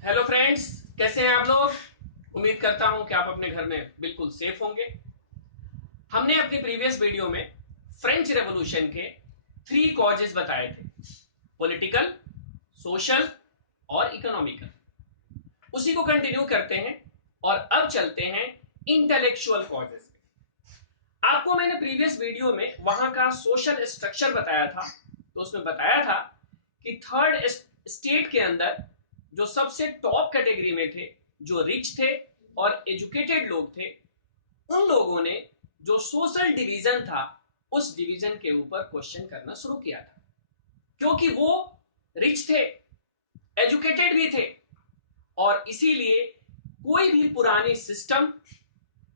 Hello friends, कैसे हैं आप लोग। उम्मीद करता हूं कि आप अपने घर में बिल्कुल सेफ होंगे। हमने अपनी प्रीवियस वीडियो में फ्रेंच रेवोल्यूशन के 3 कॉजेज बताए थे। पॉलिटिकल, सोशल और इकोनॉमिकल। उसी को कंटिन्यू करते हैं और अब चलते हैं इंटेलेक्चुअल कॉजेज पे। आपको मैंने प्रीवियस वीडियो में वहां का सोशल स्ट्रक्चर बताया था। तो उसमें बताया था कि थर्ड स्टेट के अंदर जो सबसे टॉप कैटेगरी में थे, जो रिच थे और एजुकेटेड लोग थे, उन लोगों ने जो सोशल डिवीजन था उस डिवीजन के ऊपर क्वेश्चन करना शुरू किया था। क्योंकि वो रिच थे, एजुकेटेड भी थे और इसीलिए कोई भी पुरानी सिस्टम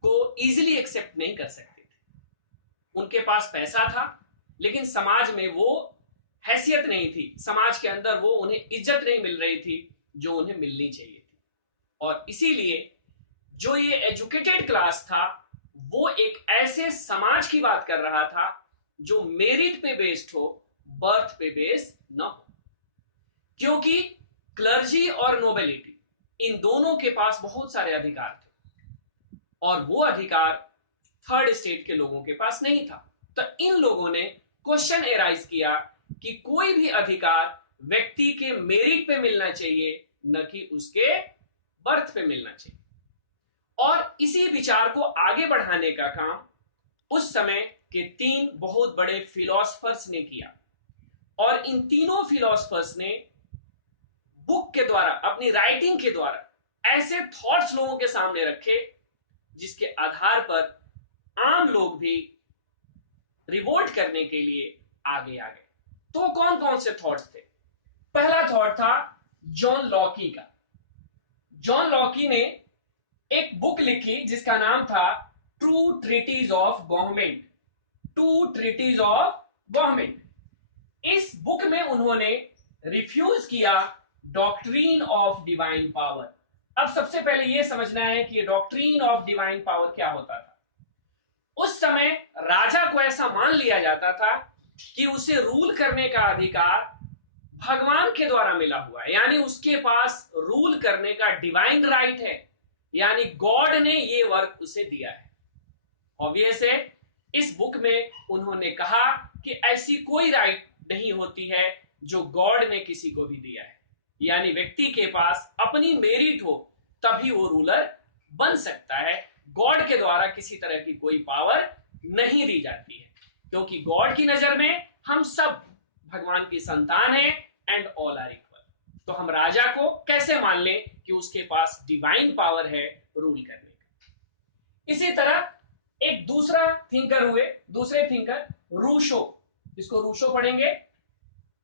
को इजीली एक्सेप्ट नहीं कर सकते थे। उनके पास पैसा था लेकिन समाज में वो हैसियत नहीं थी, समाज के अंदर वो उन्हें इज्जत नहीं मिल रही थी जो उन्हें मिलनी चाहिए थी। और इसीलिए जो ये एजुकेटेड क्लास था वो एक ऐसे समाज की बात कर रहा था जो मेरिट पे बेस्ड हो, बर्थ पे बेस्ड न हो। क्योंकि क्लर्जी और नोबेलिटी इन दोनों के पास बहुत सारे अधिकार थे और वो अधिकार थर्ड स्टेट के लोगों के पास नहीं था। तो इन लोगों ने क्वेश्चन एराइज किया कि कोई भी अधिकार व्यक्ति के मेरिट पे मिलना चाहिए, न कि उसके बर्थ पे मिलना चाहिए। और इसी विचार को आगे बढ़ाने का काम उस समय के 3 बहुत बड़े फिलोसफर्स ने किया। और इन तीनों फिलोसफर्स ने बुक के द्वारा, अपनी राइटिंग के द्वारा ऐसे थॉट्स लोगों के सामने रखे जिसके आधार पर आम लोग भी रिवोल्ट करने के लिए आगे आ गए। तो कौन कौन से थॉट्स थे? पहला थॉट था जॉन लॉकी का। जॉन लॉकी ने एक बुक लिखी जिसका नाम था two treaties of government. Two treaties of government. इस बुक में उन्होंने रिफ्यूज किया डॉक्ट्रीन ऑफ डिवाइन पावर। अब सबसे पहले यह समझना है कि डॉक्ट्रीन ऑफ डिवाइन पावर क्या होता था। उस समय राजा को ऐसा मान लिया जाता था कि उसे रूल करने का अधिकार भगवान के द्वारा मिला हुआ है, यानी उसके पास रूल करने का डिवाइन राइट है, यानी गॉड ने ये वर्क उसे दिया है। ऑब्वियस है, इस बुक में उन्होंने कहा कि ऐसी कोई राइट नहीं होती है जो गॉड ने किसी को भी दिया है, यानी व्यक्ति के पास अपनी मेरिट हो तभी वो रूलर बन सकता है। गॉड के द्वारा किसी तरह की कोई पावर नहीं दी जाती है, क्योंकि गॉड की नजर में हम सब भगवान की संतान है एंड ऑल आर इक्वल। तो हम राजा को कैसे मान लें कि उसके पास डिवाइन पावर है रूल करने का। इसी तरह एक दूसरा थिंकर हुए, दूसरे थिंकर रूशो, इसको रूशो पढ़ेंगे।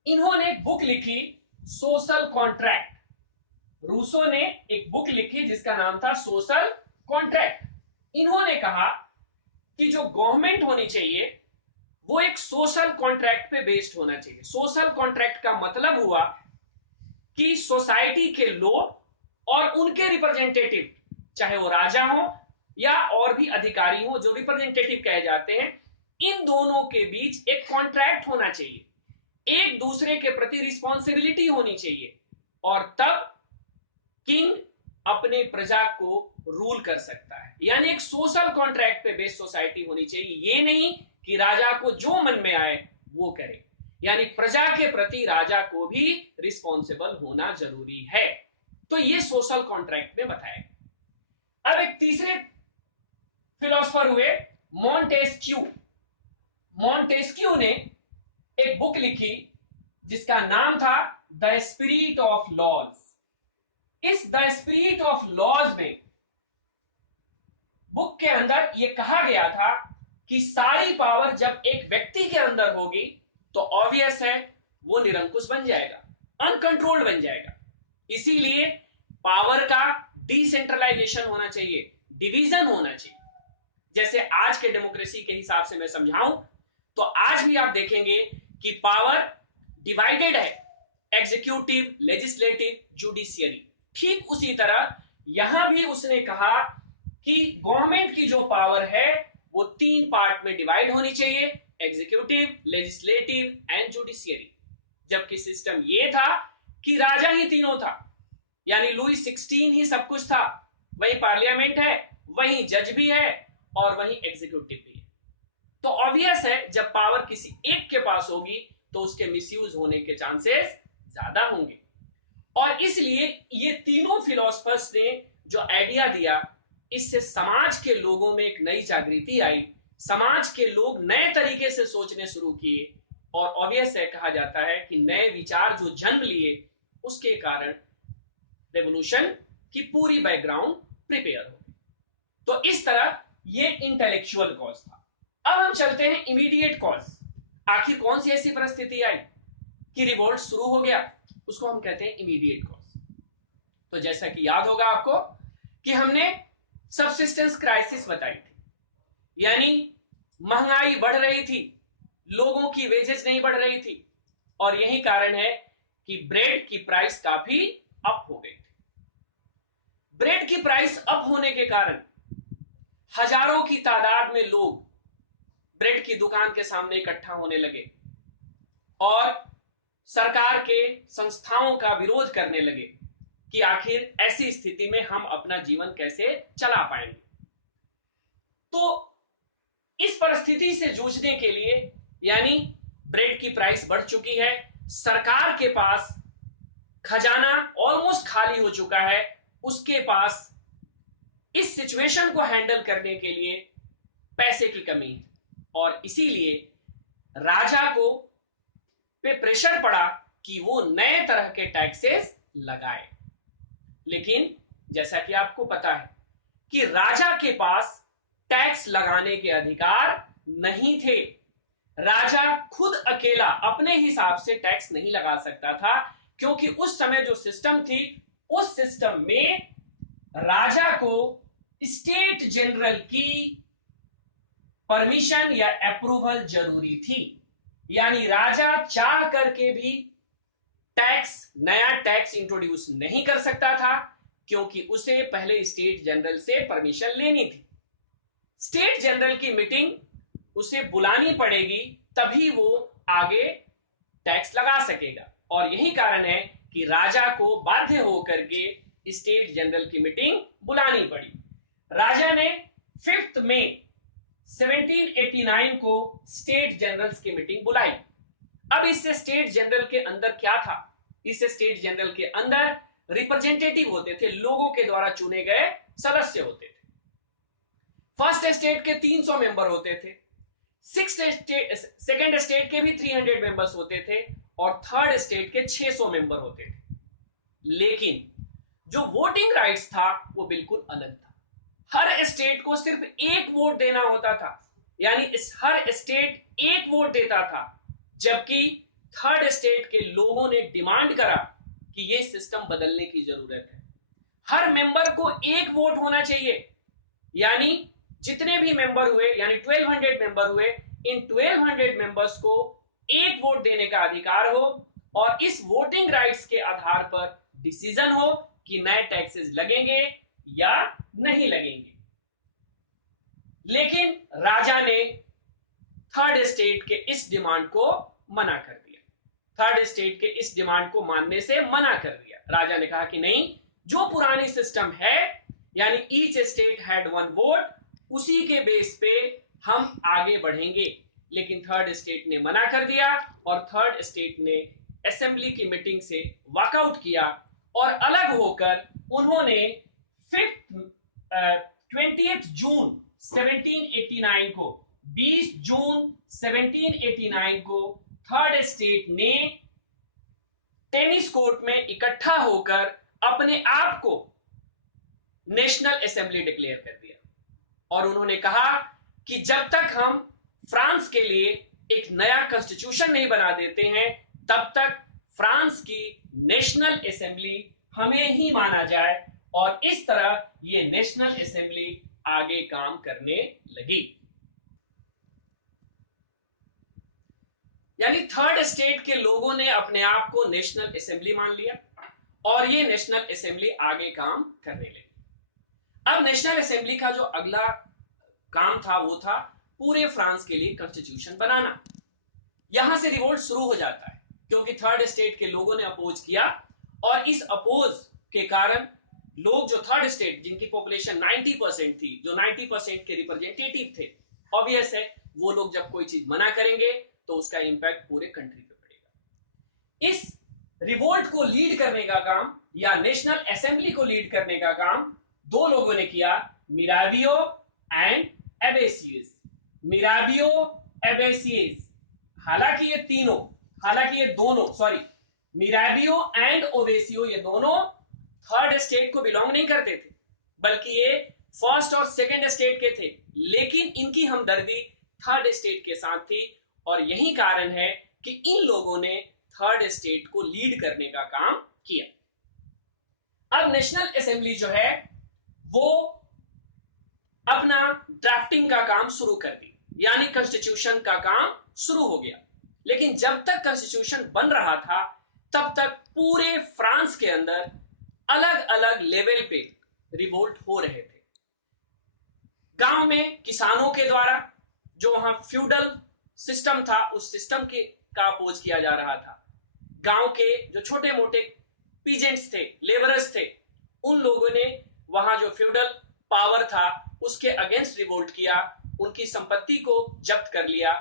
इन्होंने एक बुक लिखी सोशल कॉन्ट्रैक्ट। रूसो ने एक बुक लिखी जिसका नाम था सोशल कॉन्ट्रैक्ट। इन्होंने कहा कि जो गवर्नमेंट होनी चाहिए वो एक सोशल कॉन्ट्रैक्ट पे बेस्ड होना चाहिए। सोशल कॉन्ट्रैक्ट का मतलब हुआ कि सोसाइटी के लोग और उनके रिप्रेजेंटेटिव, चाहे वो राजा हो या और भी अधिकारी हो जो रिप्रेजेंटेटिव कहे जाते हैं, इन दोनों के बीच एक कॉन्ट्रैक्ट होना चाहिए, एक दूसरे के प्रति रिस्पॉन्सिबिलिटी होनी चाहिए, और तब किंग अपने प्रजा को रूल कर सकता है। यानी एक सोशल कॉन्ट्रैक्ट पे बेस्ड सोसाइटी होनी चाहिए, ये नहीं कि राजा को जो मन में आए वो करे, यानी प्रजा के प्रति राजा को भी रिस्पॉन्सिबल होना जरूरी है। तो ये सोशल कॉन्ट्रैक्ट में बताया। अब एक तीसरे फिलोसफर हुए मॉन्टेस्क्यू। मॉन्टेस्क्यू ने एक बुक लिखी जिसका नाम था द स्पिरिट ऑफ लॉज। इस द स्पिरिट ऑफ लॉज में बुक के अंदर यह कहा गया था कि सारी पावर जब एक व्यक्ति के अंदर होगी तो ऑब्वियस है वो निरंकुश बन जाएगा, अनकंट्रोल्ड बन जाएगा। इसीलिए पावर का डिसेंट्रलाइजेशन होना चाहिए, डिवीजन होना चाहिए। जैसे आज के डेमोक्रेसी के हिसाब से मैं समझाऊं तो आज भी आप देखेंगे कि पावर डिवाइडेड है, एग्जीक्यूटिव, लेजिस्लेटिव, जुडिशियरी। ठीक उसी तरह यहां भी उसने कहा कि गवर्नमेंट की जो पावर है वो 3 पार्ट में डिवाइड होनी चाहिए, एग्जीक्यूटिव, लेजिस्लेटिव एंड जुडिशियरी। जबकि सिस्टम ये था कि राजा ही तीनों था, यानी लुई 16 ही सब कुछ था। वही पार्लियामेंट है, वही जज भी है और वही एग्जीक्यूटिव भी है। तो ऑब्वियस है जब पावर किसी एक के पास होगी तो उसके मिसयूज होने के चांसेस ज्यादा होंगे। और इसलिए ये तीनों फिलोसफर्स ने जो आइडिया दिया, इससे समाज के लोगों में एक नई जागृति आई, समाज के लोग नए तरीके से सोचने शुरू किए और ऑब्वियस है, कहा जाता है कि नए विचार जो जन्म लिए उसके कारण रेवोल्यूशन की पूरी बैकग्राउंड प्रिपेयर हो गई। तो इस तरह ये इंटेलेक्चुअल कॉज था। अब हम चलते हैं इमीडिएट कॉज। आखिर कौन सी ऐसी परिस्थिति आई कि रिवोल्ट शुरू हो गया, उसको हम कहते हैं इमीडिएट कॉज। तो जैसा कि याद होगा आपको कि हमने सबसिस्टेंस क्राइसिस बताई थी, यानी महंगाई बढ़ रही थी, लोगों की वेजेस नहीं बढ़ रही थी और यही कारण है कि ब्रेड की प्राइस काफी अप हो गई थी। ब्रेड की प्राइस अप होने के कारण हजारों की तादाद में लोग ब्रेड की दुकान के सामने इकट्ठा होने लगे और सरकार के संस्थाओं का विरोध करने लगे कि आखिर ऐसी स्थिति में हम अपना जीवन कैसे चला पाएंगे। तो इस परिस्थिति से जूझने के लिए, यानी ब्रेड की प्राइस बढ़ चुकी है, सरकार के पास खजाना ऑलमोस्ट खाली हो चुका है, उसके पास इस सिचुएशन को हैंडल करने के लिए पैसे की कमी है और इसीलिए राजा को पे प्रेशर पड़ा कि वो नए तरह के टैक्सेस लगाए। लेकिन जैसा कि आपको पता है कि राजा के पास टैक्स लगाने के अधिकार नहीं थे। राजा खुद अकेला अपने हिसाब से टैक्स नहीं लगा सकता था, क्योंकि उस समय जो सिस्टम थी उस सिस्टम में राजा को स्टेट जनरल की परमिशन या अप्रूवल जरूरी थी। यानी राजा चाह करके भी नया टैक्स इंट्रोड्यूस नहीं कर सकता था, क्योंकि उसे पहले स्टेट जनरल से परमिशन लेनी थी। स्टेट जनरल की मीटिंग उसे बुलानी पड़ेगी, तभी वो आगे टैक्स लगा सकेगा। और यही कारण है कि राजा को बाध्य होकर के स्टेट जनरल की मीटिंग बुलानी पड़ी। राजा ने 5 मई 1789 को स्टेट जनरल्स की मीटिंग बुलाई। अब इससे स्टेट जनरल के अंदर क्या था? इससे स्टेट जनरल के अंदर रिप्रेजेंटेटिव होते थे, लोगों के द्वारा चुने गए सदस्य होते थे। फर्स्ट स्टेट के 300 मेंबर होते थे, सेकेंड स्टेट के भी 300 मेंबर्स होते थे और थर्ड स्टेट के 600 मेंबर होते थे। लेकिन जो वोटिंग राइट्स था वो बिल्कुल अलग था। हर स्टेट को सिर्फ एक वोट देना होता था, यानी इस हर स्टेट एक वोट देता था, जबकि थर्ड स्टेट के लोगों ने डिमांड करा कि यह सिस्टम बदलने की जरूरत है। हर मेंबर को एक वोट होना चाहिए, यानी जितने भी मेंबर हुए, यानी 1200 मेंबर हुए, इन 1200 मेंबर्स को एक वोट देने का अधिकार हो और इस वोटिंग राइट्स के आधार पर डिसीजन हो कि नए टैक्सेस लगेंगे या नहीं लगेंगे। लेकिन राजा ने थर्ड स्टेट के इस डिमांड को मना कर दिया। थर्ड स्टेट के इस डिमांड को मानने से मना कर दिया। राजा ने कहा कि नहीं, जो पुरानी सिस्टम है, यानी each state had one vote, उसी के बेस पे हम आगे बढ़ेंगे। लेकिन थर्ड स्टेट ने मना कर दिया और थर्ड स्टेट ने असेंबली की मीटिंग से वॉकआउट किया और अलग होकर उन्होंने 20 जून 1789 को 20 जून 1789 को थर्ड स्टेट ने टेनिस कोर्ट में इकट्ठा होकर अपने आप को नेशनल असेंबली डिक्लेयर कर दिया और उन्होंने कहा कि जब तक हम फ्रांस के लिए एक नया कॉन्स्टिट्यूशन नहीं बना देते हैं, तब तक फ्रांस की नेशनल असेंबली हमें ही माना जाए। और इस तरह ये नेशनल असेंबली आगे काम करने लगी। यानी थर्ड स्टेट के लोगों ने अपने आप को नेशनल असेंबली मान लिया और ये नेशनल असेंबली आगे काम करने लगी। अब नेशनल असेंबली का जो अगला काम था वो था पूरे फ्रांस के लिए कॉन्स्टिट्यूशन बनाना। यहां से रिवोल्ट शुरू हो जाता है, क्योंकि थर्ड स्टेट के लोगों ने अपोज किया और इस अपोज के कारण लोग जो थर्ड स्टेट जिनकी पॉपुलेशन 90% थी, जो 90% के रिप्रेजेंटेटिव थे, ऑब्वियस है वो लोग जब कोई चीज मना करेंगे तो उसका इंपैक्ट पूरे कंट्री पे पड़ेगा। इस रिवोल्ट को लीड करने का काम या नेशनल असेंबली को लीड करने का काम दो लोगों ने किया, मिराबियो एंड एबेसियस। मिराबियो, एबेसियस। हालांकि ये दोनों मिराबियो एंड ओवेसियो ये दोनों थर्ड स्टेट को बिलोंग नहीं करते थे, बल्कि ये फर्स्ट और सेकंड स्टेट के थे, लेकिन इनकी हमदर्दी थर्ड स्टेट के साथ थी और यही कारण है कि इन लोगों ने थर्ड स्टेट को लीड करने का काम किया। अब नेशनल असेंबली जो है वो अपना ड्राफ्टिंग का काम शुरू कर दी, यानी कॉन्स्टिट्यूशन का काम शुरू हो गया। लेकिन जब तक कॉन्स्टिट्यूशन बन रहा था तब तक पूरे फ्रांस के अंदर अलग अलग लेवल पे रिवोल्ट हो रहे थे। गांव में किसानों के द्वारा, जो वहां फ्यूडल सिस्टम था उस सिस्टम के का अपोज किया जा रहा था। गांव के जो छोटे मोटे पीजेंट्स थे, लेबरर्स थे, उन लोगों ने वहां जो फ्यूडल पावर था उसके अगेंस्ट रिवोल्ट किया, उनकी संपत्ति को जब्त कर लिया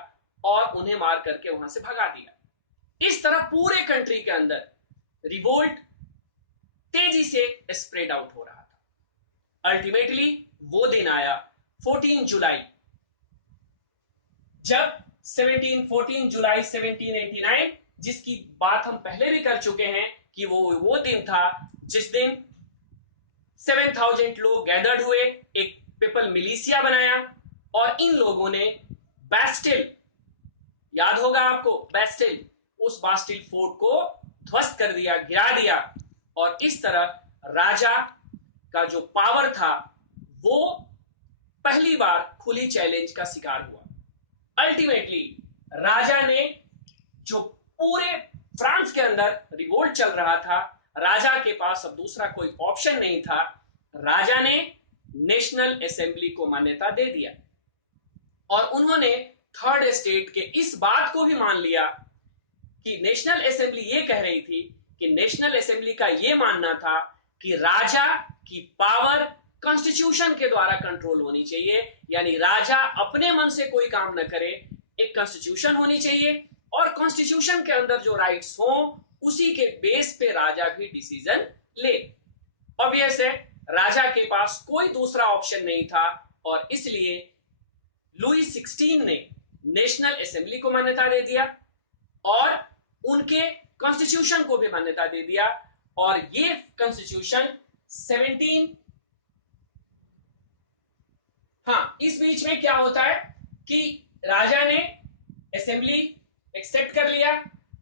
और उन्हें मार करके वहां से भगा दिया। इस तरह पूरे कंट्री के अंदर रिवोल्ट तेजी से स्प्रेड आउट हो रहा था। अल्टीमेटली वो दिन आया 14 जुलाई, जब 14 जुलाई 1789, जिसकी बात हम पहले भी कर चुके हैं कि वो दिन था जिस दिन 7000 लोग गैदर्ड हुए, एक पीपल मिलिशिया बनाया और इन लोगों ने बैस्टिल, याद होगा आपको बैस्टिल, उस बास्टिल फोर्ट को ध्वस्त कर दिया, गिरा दिया और इस तरह राजा का जो पावर था वो पहली बार खुली चैलेंज का शिकार हुआ। अल्टीमेटली राजा ने, जो पूरे फ्रांस के अंदर रिवोल्ट चल रहा था, राजा के पास अब दूसरा कोई ऑप्शन नहीं था, राजा ने नेशनल असेंबली को मान्यता दे दिया और उन्होंने थर्ड स्टेट के इस बात को भी मान लिया कि नेशनल असेंबली ये कह रही थी कि नेशनल असेंबली का ये मानना था कि राजा की पावर कॉन्स्टिट्यूशन के द्वारा कंट्रोल होनी चाहिए, यानी राजा अपने मन से कोई काम न करे, एक कॉन्स्टिट्यूशन होनी चाहिए और कॉन्स्टिट्यूशन के अंदर जो राइट्स हो उसी के बेस पे राजा भी डिसीजन ले। ऑब्वियस है राजा के पास कोई दूसरा ऑप्शन नहीं था और इसलिए लुई 16 ने नेशनल असेंबली को मान्यता दे दिया और उनके कॉन्स्टिट्यूशन को भी मान्यता दे दिया और ये कॉन्स्टिट्यूशन इस बीच में क्या होता है कि राजा ने असेंबली एक्सेप्ट कर लिया।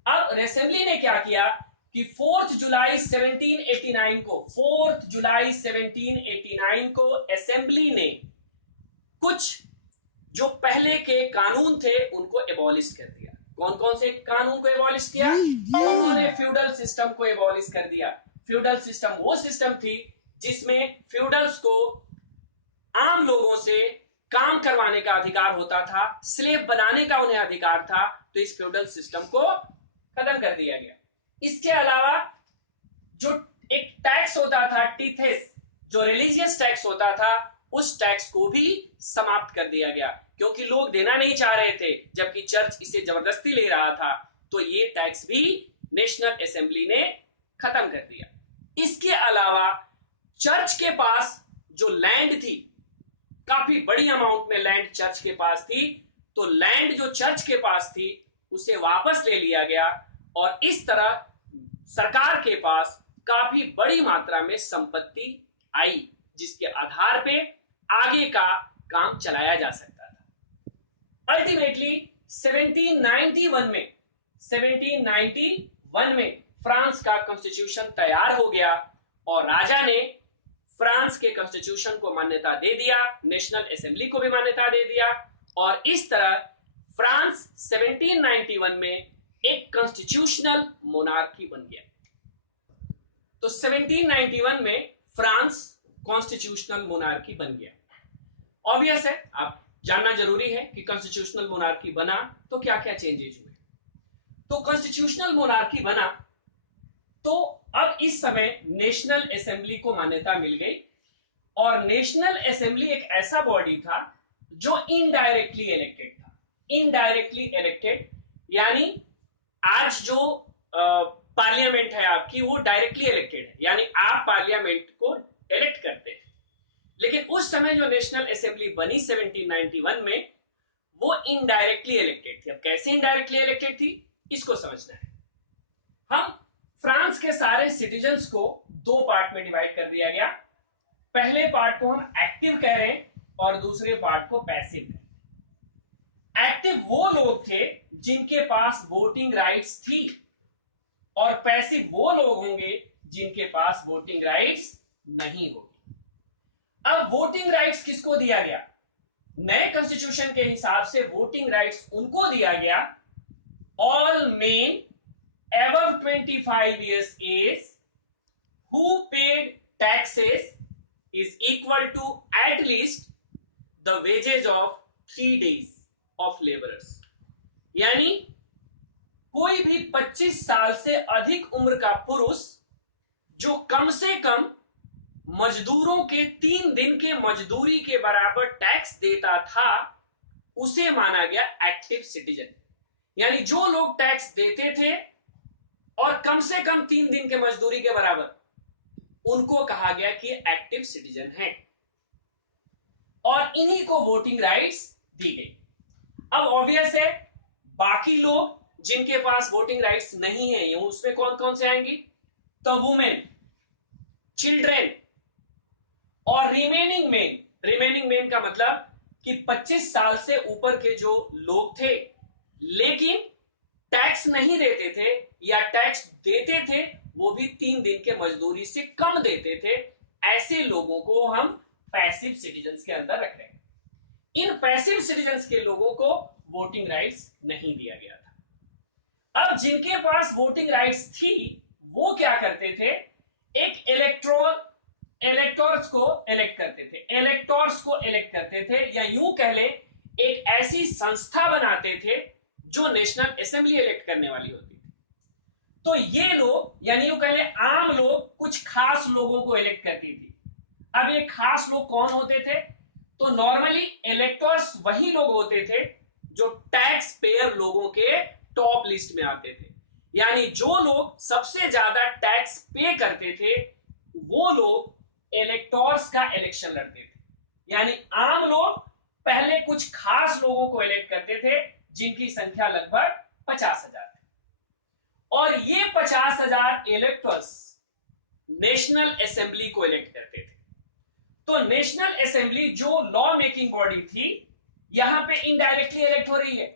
अब असेंबली ने क्या किया कि 4 जुलाई 1789 को असेंबली ने कुछ जो पहले के कानून थे उनको एबॉलिश कर दिया। कौन कौन से कानून को एबॉलिश किया? उन्होंने फ्यूडल सिस्टम को एबॉलिश कर दिया। फ्यूडल सिस्टम वो सिस्टम थी जिसमें फ्यूडल्स को आम लोगों से काम करवाने का अधिकार होता था, स्लेव बनाने का उन्हें अधिकार था, तो इस फ्यूडल सिस्टम को खत्म कर दिया गया। इसके अलावा जो एक टैक्स होता था टीथेस, जो रिलीजियस टैक्स होता था, उस टैक्स को भी समाप्त कर दिया गया क्योंकि लोग देना नहीं चाह रहे थे, जबकि चर्च इसे जबरदस्ती ले रहा था, तो ये टैक्स भी नेशनल असेंबली ने खत्म कर दिया। इसके अलावा चर्च के पास जो लैंड थी, काफी बड़ी अमाउंट में लैंड चर्च के पास थी, तो लैंड जो चर्च के पास थी उसे वापस ले लिया गया और इस तरह सरकार के पास काफी बड़ी मात्रा में संपत्ति आई जिसके आधार पे आगे का काम चलाया जा सकता था। अल्टीमेटली 1791 में फ्रांस का कॉन्स्टिट्यूशन तैयार हो गया और राजा ने फ्रांस के कॉन्स्टिट्यूशन को मान्यता दे दिया, नेशनल असेंबली को भी मान्यता दे दिया और इस तरह फ्रांस 1791 में एक कॉन्स्टिट्यूशनल मोनार्की बन गया। तो 1791 में फ्रांस कॉन्स्टिट्यूशनल मोनार्की बन गया। ऑब्वियस है, आप जानना जरूरी है कि कॉन्स्टिट्यूशनल मोनार्की बना तो क्या क्या चेंजेस हुए। तो कॉन्स्टिट्यूशनल मोनार्की बना तो अब इस समय नेशनल असेंबली को मान्यता मिल गई और नेशनल असेंबली एक ऐसा बॉडी था जो इनडायरेक्टली इलेक्टेड था। इनडायरेक्टली इलेक्टेड यानी आज जो पार्लियामेंट है आपकी वो डायरेक्टली इलेक्टेड है, यानी आप पार्लियामेंट को इलेक्ट करते हैं। लेकिन उस समय जो नेशनल असेंबली बनी 1791 में, वो इनडायरेक्टली इलेक्टेड थी। अब कैसे इनडायरेक्टली इलेक्टेड थी इसको समझना है। हम फ्रांस के सारे सिटीजन्स को दो पार्ट में डिवाइड कर दिया गया। पहले पार्ट को हम एक्टिव कह रहे हैं और दूसरे पार्ट को पैसिव कह रहे हैं। एक्टिव वो लोग थे जिनके पास वोटिंग राइट्स थी और पैसिव वो लोग होंगे जिनके पास वोटिंग राइट्स नहीं होगी। अब वोटिंग राइट्स किसको दिया गया? नए कॉन्स्टिट्यूशन के हिसाब से वोटिंग राइट्स उनको दिया गया, all main above 25 years age who paid taxes is equal to at least the wages of 3 days of laborers। यानी कोई भी 25 साल से अधिक उम्र का पुरुष जो कम से कम मजदूरों के 3 दिन के मजदूरी के बराबर टैक्स देता था, उसे माना गया एक्टिव सिटीजन। यानी जो लोग टैक्स देते थे और कम से कम 3 दिन के मजदूरी के बराबर, उनको कहा गया कि एक्टिव सिटीजन हैं और इन्हीं को वोटिंग राइट्स दी गई। अब ऑब्वियस है बाकी लोग जिनके पास वोटिंग राइट्स नहीं है, उसमें कौन कौन से आएंगी? तो वुमेन, चिल्ड्रेन और रिमेनिंग मेन। रिमेनिंग मेन का मतलब कि 25 साल से ऊपर के जो लोग थे लेकिन टैक्स नहीं देते थे या टैक्स देते थे वो भी 3 दिन के मजदूरी से कम देते थे, ऐसे लोगों को हम पैसिव सिटीजन्स के अंदर रख रहे हैं। इन पैसिव सिटीजन्स के लोगों को वोटिंग राइट्स नहीं दिया गया था। अब जिनके पास वोटिंग राइट्स थी वो क्या करते थे? एक इलेक्टोर्स को इलेक्ट करते थे। इलेक्टोर्स को इलेक्ट करते थे या यूं कह ले एक ऐसी संस्था बनाते थे जो नेशनल असेंबली इलेक्ट करने वाली होती थी। तो ये लोग यानी यूं कह ले आम लोग कुछ खास लोगों को इलेक्ट करती थी। अब ये खास लोग कौन होते थे? तो नॉर्मली इलेक्टर्स वही लोग होते थे जो टैक्स पेयर लोगों के टॉप लिस्ट में आते थे। यानी जो लोग सबसे ज्यादा टैक्स पे करते थे वो लोग इलेक्टर्स का इलेक्शन लड़ते थे। यानी आम लोग पहले कुछ खास लोगों को इलेक्ट करते थे जिनकी संख्या लगभग 50,000 थी और ये 50,000 इलेक्टर्स नेशनल असेंबली को इलेक्ट करते थे। तो नेशनल असेंबली जो लॉ मेकिंग बॉडी थी यहां पे इनडायरेक्टली इलेक्ट हो रही है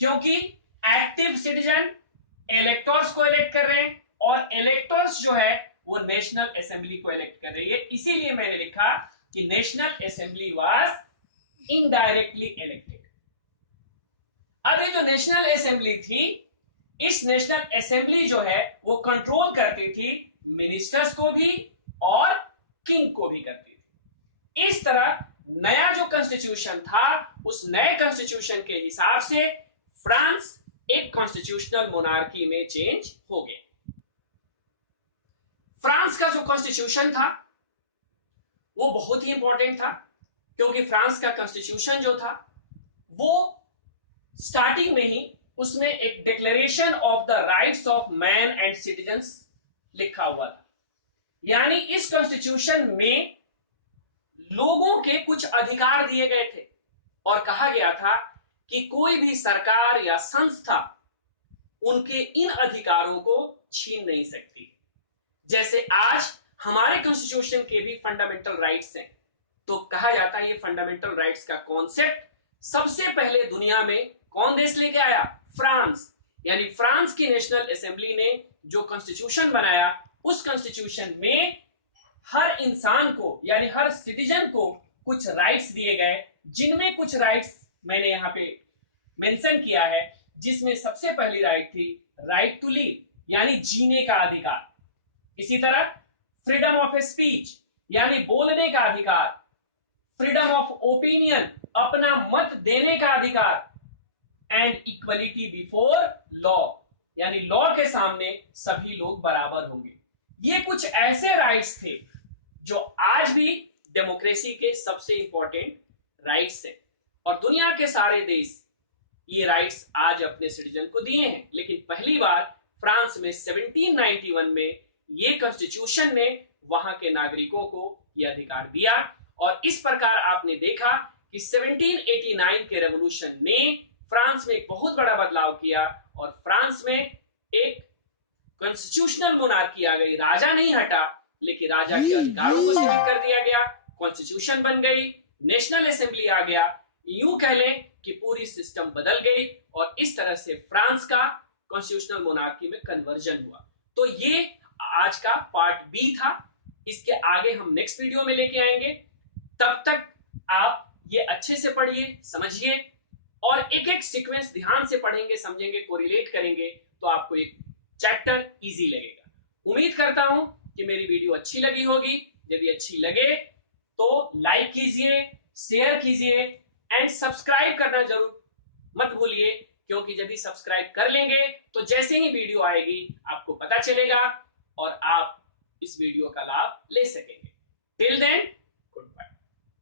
क्योंकि एक्टिव सिटीजन इलेक्टर्स को इलेक्ट कर रहे हैं और इलेक्टर्स जो है वो नेशनल असेंबली को इलेक्ट कर रही है। इसीलिए मैंने लिखा कि national assembly was indirectly elected. अब ये जो नेशनल असेंबली थी, इस नेशनल असेंबली जो है वो कंट्रोल करती थी मिनिस्टर्स को भी और किंग को भी करती थी। इस तरह नया जो कॉन्स्टिट्यूशन था उस नए कॉन्स्टिट्यूशन के हिसाब से फ्रांस एक कॉन्स्टिट्यूशनल मोनार्की में चेंज हो गया। फ्रांस का जो कॉन्स्टिट्यूशन था वो बहुत ही इंपॉर्टेंट था क्योंकि फ्रांस का कॉन्स्टिट्यूशन जो था वो स्टार्टिंग में ही उसमें एक declaration of the rights of man and citizens लिखा हुआ था। यानी इस कॉन्स्टिट्यूशन में लोगों के कुछ अधिकार दिए गए थे और कहा गया था कि कोई भी सरकार या संस्था उनके इन अधिकारों को छीन नहीं सकती। जैसे आज हमारे कॉन्स्टिट्यूशन के भी फंडामेंटल राइट्स हैं, तो कहा जाता है ये फंडामेंटल राइट्स का कॉन्सेप्ट सबसे पहले दुनिया में कौन देश लेके आया? फ्रांस। यानी फ्रांस की नेशनल असेंबली ने जो कॉन्स्टिट्यूशन बनाया उस कॉन्स्टिट्यूशन में हर इंसान को यानी हर सिटीजन को कुछ राइट्स दिए गए, जिनमें कुछ राइट्स मैंने यहां पे मेंशन किया है, जिसमें सबसे पहली राइट थी राइट टू लिव यानी जीने का अधिकार। इसी तरह फ्रीडम ऑफ स्पीच यानी बोलने का अधिकार, फ्रीडम ऑफ ओपिनियन अपना मत देने का अधिकार, एंड इक्वलिटी बिफोर लॉ यानी लॉ के सामने सभी लोग बराबर होंगे। ये कुछ ऐसे राइट्स थे जो आज भी डेमोक्रेसी के सबसे इंपॉर्टेंट राइट्स हैं, और दुनिया के सारे देश ये राइट्स आज अपने सिटीजन को दिए हैं। लेकिन पहली बार फ्रांस में 1791 में ये कॉन्स्टिट्यूशन ने वहां के नागरिकों को यह अधिकार दिया, और इस प्रकार आपने देखा कि 1789 के रेवोल्यूशन ने फ्रांस में एक बहुत बड़ा बदलाव किया, और फ्रांस में एक कॉन्स्टिट्यूशनल मोनार्की आ गई। राजा नहीं हटा, लेकिन राजा के अधिकारों को सीमित कर दिया गया, कॉन्स्टिट्यूशन बन गई, नेशनल असेंबली आ गया। यूं कह लें कि पूरी सिस्टम बदल गई, और इस तरह से फ्रांस का कॉन्स्टिट्यूशनल मोनार्की में कन्वर्जन हुआ। तो ये आज का पार्ट बी था। इसके आगे हम नेक्स्ट वीडियो में लेके आएंगे। तब तक आप ये अच्छे से पढ़िए, समझिए, और एक एक सीक्वेंस ध्यान से पढ़ेंगे, समझेंगे, कोरिलेट करेंगे, तो आपको एक चैप्टर इजी लगेगा। उम्मीद करता हूं कि मेरी वीडियो अच्छी लगी होगी। यदि अच्छी लगे तो लाइक कीजिए, शेयर कीजिए, एंड सब्सक्राइब करना जरूर मत भूलिए, क्योंकि यदि सब्सक्राइब कर लेंगे तो जैसे ही वीडियो आएगी आपको पता चलेगा और आप इस वीडियो का लाभ ले सकेंगे। Till then